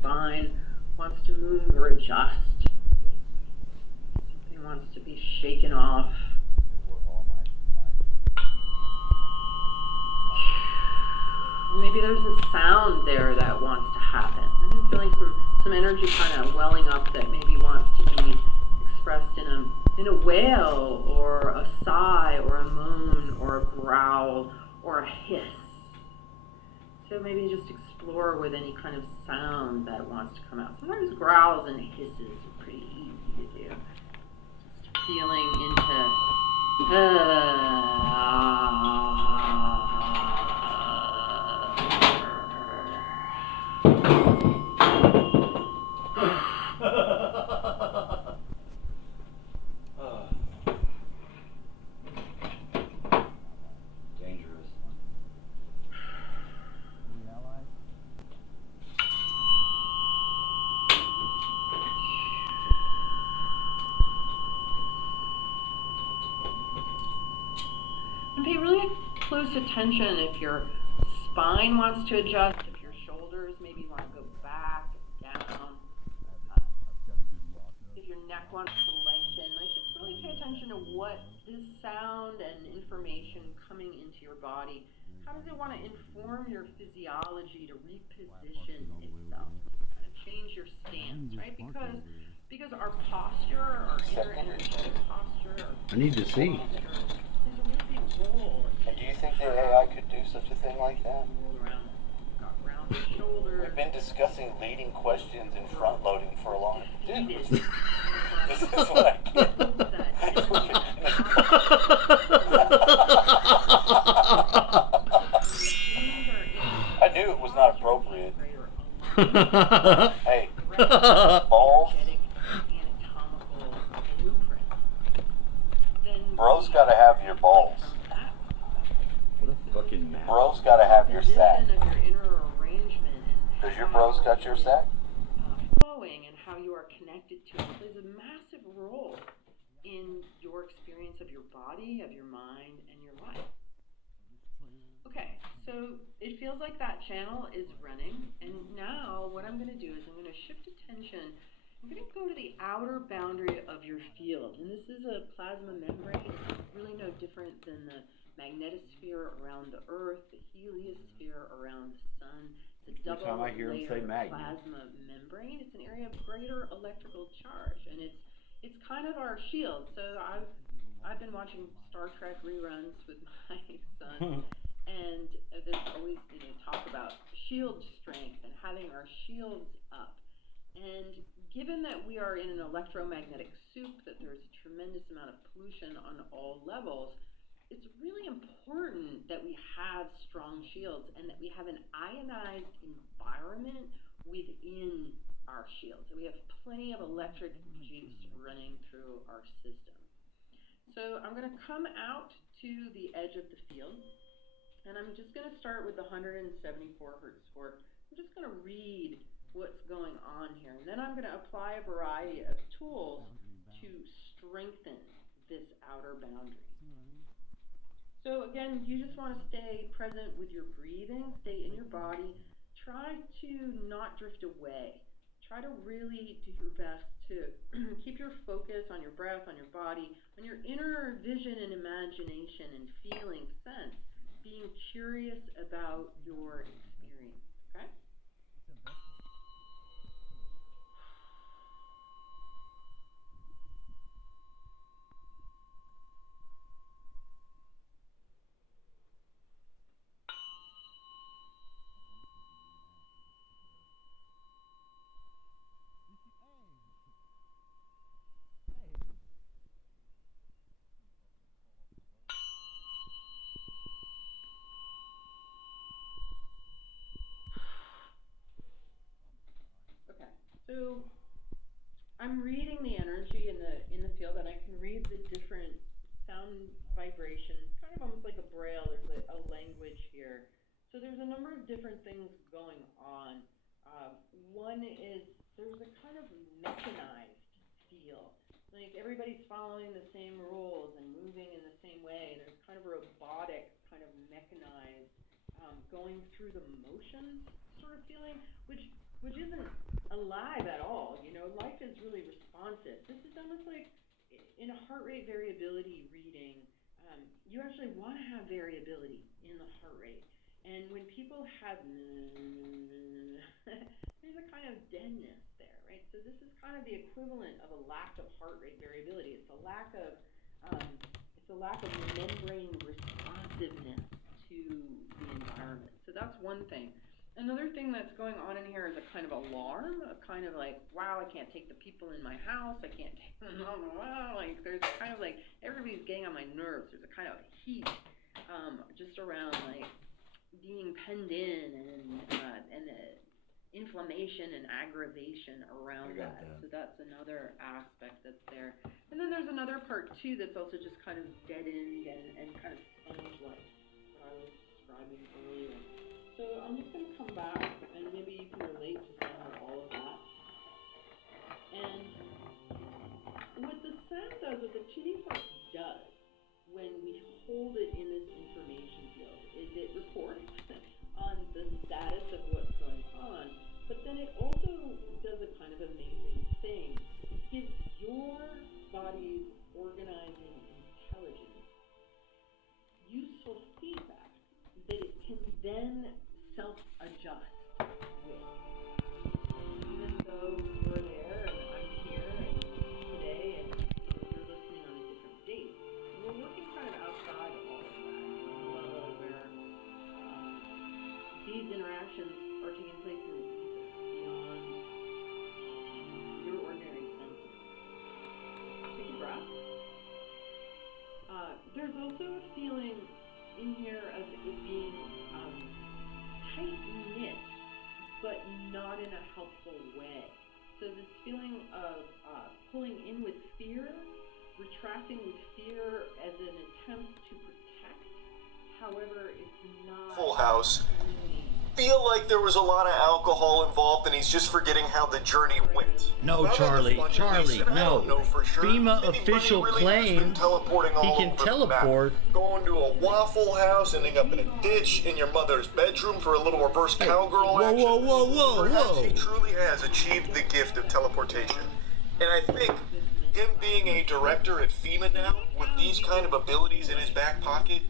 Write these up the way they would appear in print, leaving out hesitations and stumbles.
spine wants to move or adjust. Something wants to be shaken off. Maybe there's a sound there that wants to happen. I'm feeling some energy kind of welling up that maybe wants to be expressed in a wail or a sigh or a moan or a growl or a hiss. So maybe just explore with any kind of sound that wants to come out. Sometimes growls and hisses are pretty easy to do. Just feeling into Dangerous. And pay really close attention if your spine wants to adjust, if your shoulders maybe want to go back, down, if your neck wants to lengthen. Like just really pay attention to what this sound and information coming into your body, how does it want to inform your physiology to reposition itself, kind of change your stance, right? Because our posture, our inner energetic posture, I need to see. there's a really big role. And do you think the AI could do such a thing like that? Around the shoulder. We've been discussing leading questions and front loading for a long time. Dude, this is what I get. I knew it was not appropriate. Hey, balls. Bro's gotta have your balls. What a fucking mess. Bro's gotta have your sack. Does your bros bros got your sack? Flowing and how you are connected to it plays a massive role in your experience of your body, of your mind, and your life. Okay, so it feels like that channel is running, and now what I'm going to do is I'm going to shift attention. I'm going to go to the outer boundary of your field, and this is a plasma membrane. It's really no different than the magnetosphere around the Earth, the heliosphere around the Sun. It's a Every time I hear him say double-layered magnet. plasma membrane. It's an area of greater electrical charge, and it's kind of our shield. So I've been watching Star Trek reruns with my son, and there's always talk about shield strength and having our shields up. And given that we are in an electromagnetic soup, that there's a tremendous amount of pollution on all levels, it's really important that we have strong shields and that we have an ionized environment within our shields. So we have plenty of electric juice running through our system. So I'm going to come out to the edge of the field, and I'm just going to start with the 174 hertz fork. I'm just going to read what's going on here, and then I'm going to apply a variety of tools to strengthen this outer boundary. So again, you just want to stay present with your breathing, stay in your body, try to not drift away. Try to really do your best to keep your focus on your breath, on your body, on your inner vision and imagination and feeling sense, being curious about your experience, okay? Okay, so I'm reading the energy in the field, and I can read the different sound vibrations, kind of almost like a braille. There's a language here. So there's a number of different things going on. One is there's a kind of mechanized feel. Like everybody's following the same rules and moving in the same way. There's kind of robotic, kind of mechanized, going through the motions sort of feeling, which which isn't alive at all. You know, life is really responsive. This is almost like in a heart rate variability reading, you actually want to have variability in the heart rate. And when people have there's a kind of deadness there, right? So this is kind of the equivalent of a lack of heart rate variability. It's a lack of membrane responsiveness to the environment. So that's one thing. Another thing that's going on in here is a kind of alarm, a kind of like, wow, I can't take the people in my house, I can't take them, like there's kind of like, everybody's getting on my nerves. There's a kind of heat just around like being penned in and inflammation and aggravation around that. So that's another aspect that's there. And then there's another part too that's also just kind of deadened and kind of sponge-like, what I was describing earlier. So I'm just going to come back, and maybe you can relate to some of all of that. And what the sound does, what the tuning fork does when we hold it in this information field, is it reports on the status of what's going on, but then it also does a kind of amazing thing. It gives your body's organizing intelligence useful feedback that it can then self-adjust with. Even though we're there and I'm here and today and you're listening on a different date, we're working kind of outside of all of that, where these interactions are taking place in beyond your ordinary senses. Take a breath. There's also a feeling in here of it being tight-knit, but not in a helpful way. So this feeling of pulling in with fear, retracting with fear as an attempt to protect, however, it's not... Full House. Feel like there was a lot of alcohol involved and he's just forgetting how the journey went. No, Not Charlie, at the Charlie, least, and I don't no. know for sure. FEMA Anybody official really has been claims teleporting all he can over the map. teleport. Going to a Waffle House, ending up in a ditch in your mother's bedroom for a little reverse cowgirl Whoa, action. whoa, whoa, whoa, Perhaps whoa. he truly has achieved the gift of teleportation. And I think him being a director at FEMA now, with these kind of abilities in his back pocket,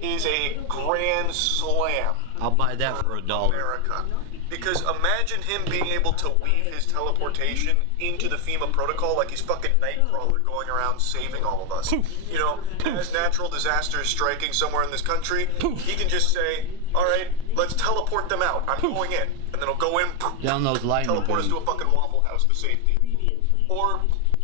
is a grand slam. I'll buy that for $1. America. Because imagine him being able to weave his teleportation into the FEMA protocol like he's fucking Nightcrawler going around saving all of us. You know, as natural disasters striking somewhere in this country, he can just say, alright, let's teleport them out. I'm going in. And then he'll go in, Down those lightning teleport us to a beams. fucking Waffle House to safety. Or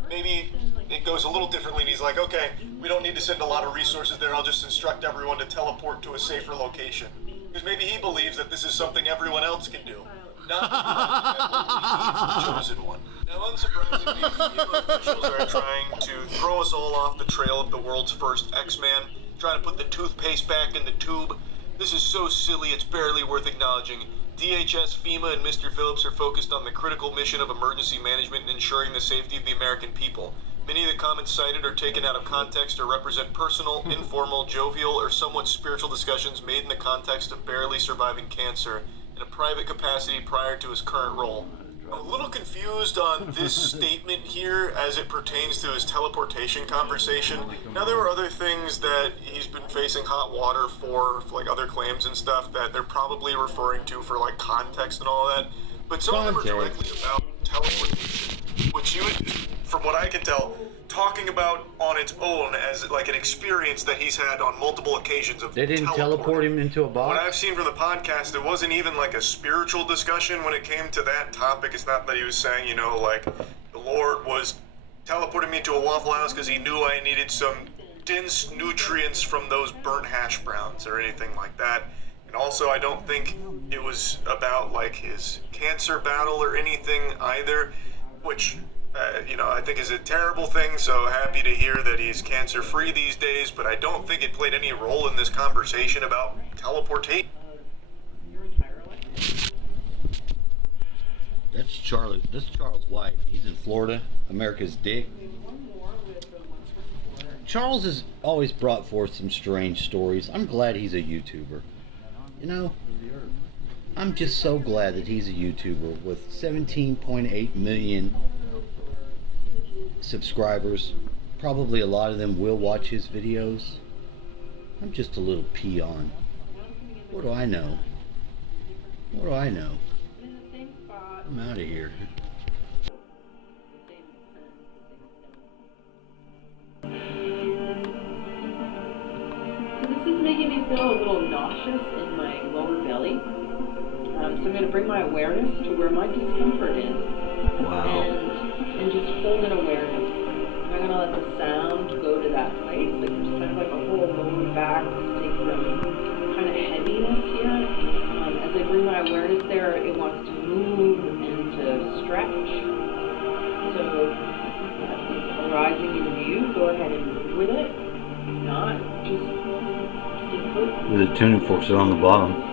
maybe it goes a little differently and he's like, okay, we don't need to send a lot of resources there, I'll just instruct everyone to teleport to a safer location. Because maybe he believes that this is something everyone else can do. Not that he's the chosen one. Now, unsurprisingly, FEMA officials are trying to throw us all off the trail of the world's first X-Man, trying to put the toothpaste back in the tube. This is so silly, it's barely worth acknowledging. DHS, FEMA, and Mr. Phillips are focused on the critical mission of emergency management and ensuring the safety of the American people. Many of the comments cited are taken out of context or represent personal, informal, jovial, or somewhat spiritual discussions made in the context of barely surviving cancer in a private capacity prior to his current role. I'm a little confused on this statement here as it pertains to his teleportation conversation. Now, there were other things that he's been facing hot water for like other claims and stuff that they're probably referring to for like context and all that. But some of them are directly about teleportation, which he was, from what I can tell, talking about on its own as like an experience that he's had on multiple occasions of They didn't teleport him into a What box? I've seen from the podcast, it wasn't even like a spiritual discussion when it came to that topic. It's not that he was saying, you know, like the Lord was teleporting me to a Waffle House because he knew I needed some dense nutrients from those burnt hash browns or anything like that. And also, I don't think it was about like his cancer battle or anything either, which you know, I think is a terrible thing, so happy to hear that he's cancer-free these days, but I don't think it played any role in this conversation about teleportation. That's Charlie. That's Charles White. He's in Florida, America's dick. Charles has always brought forth some strange stories. I'm glad he's a YouTuber. You know, I'm just so glad that he's a YouTuber with 17.8 million subscribers. Probably a lot of them will watch his videos. I'm just a little peon. What do I know? What do I know? I'm out of here. This is making me feel a little nauseous in my lower belly. So I'm going to bring my awareness to where my discomfort is. Wow. And just hold an awareness. I'm going to let the sound go to that place. Like there's kind of like a whole lower back sacrum kind of heaviness here. As I bring my awareness there, it wants to move and to stretch. So if it's arising in you, go ahead and move with it. If not, just stay put. The tuning forks are on the bottom.